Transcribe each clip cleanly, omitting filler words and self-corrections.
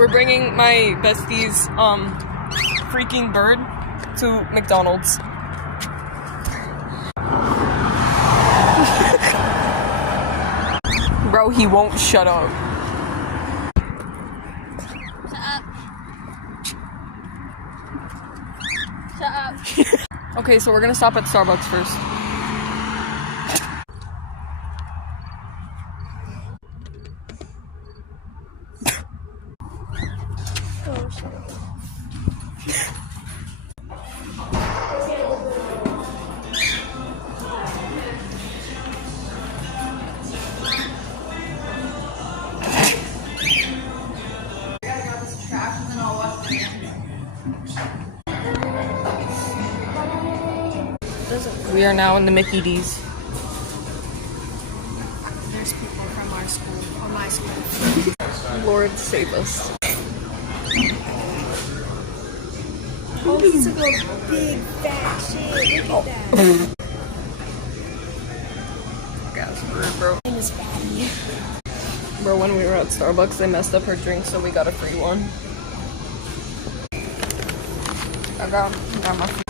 We're bringing my bestie's freaking bird to McDonald's. Bro, he won't shut up. Shut up. Okay, so we're gonna stop at Starbucks first. Oh, shut up. We are now in the Mickey D's. There's people from our school, or my school. Lord save us. Oh, he's a big fat shit. Look at that. That's rude, bro. Name is Fatty. Bro, when we were at Starbucks, they messed up her drink, so we got a free one. I got my food.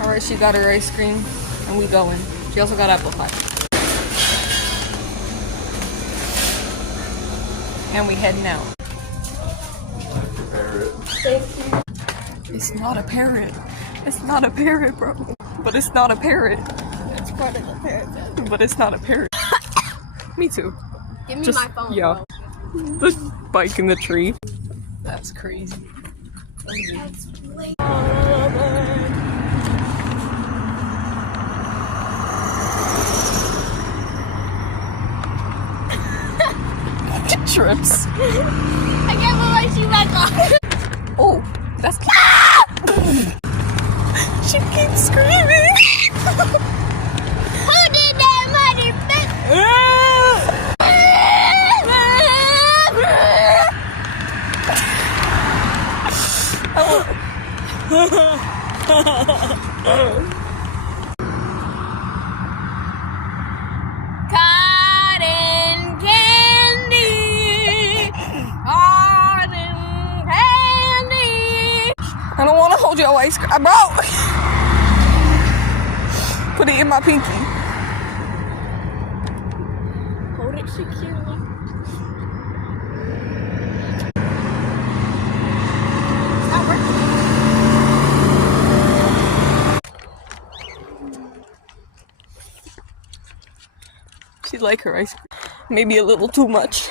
Alright, she got her ice cream, and we going. She also got apple pie. And we heading out. It's not a parrot. It's not a parrot, bro. But it's not a parrot. It's part of the parrot. But it's not a parrot. Me too. Give me Just, my phone, yeah. bro. The spike in the tree. That's crazy. That's way Trips. I can't put my shoe back on. Oh, that's. She keeps screaming. Who did that, Cotton candy. Cotton candy. I don't want to hold your ice cream, bro. Put it in my pinky. Hold it securely. Stop working. She like her ice cream. Maybe a little too much.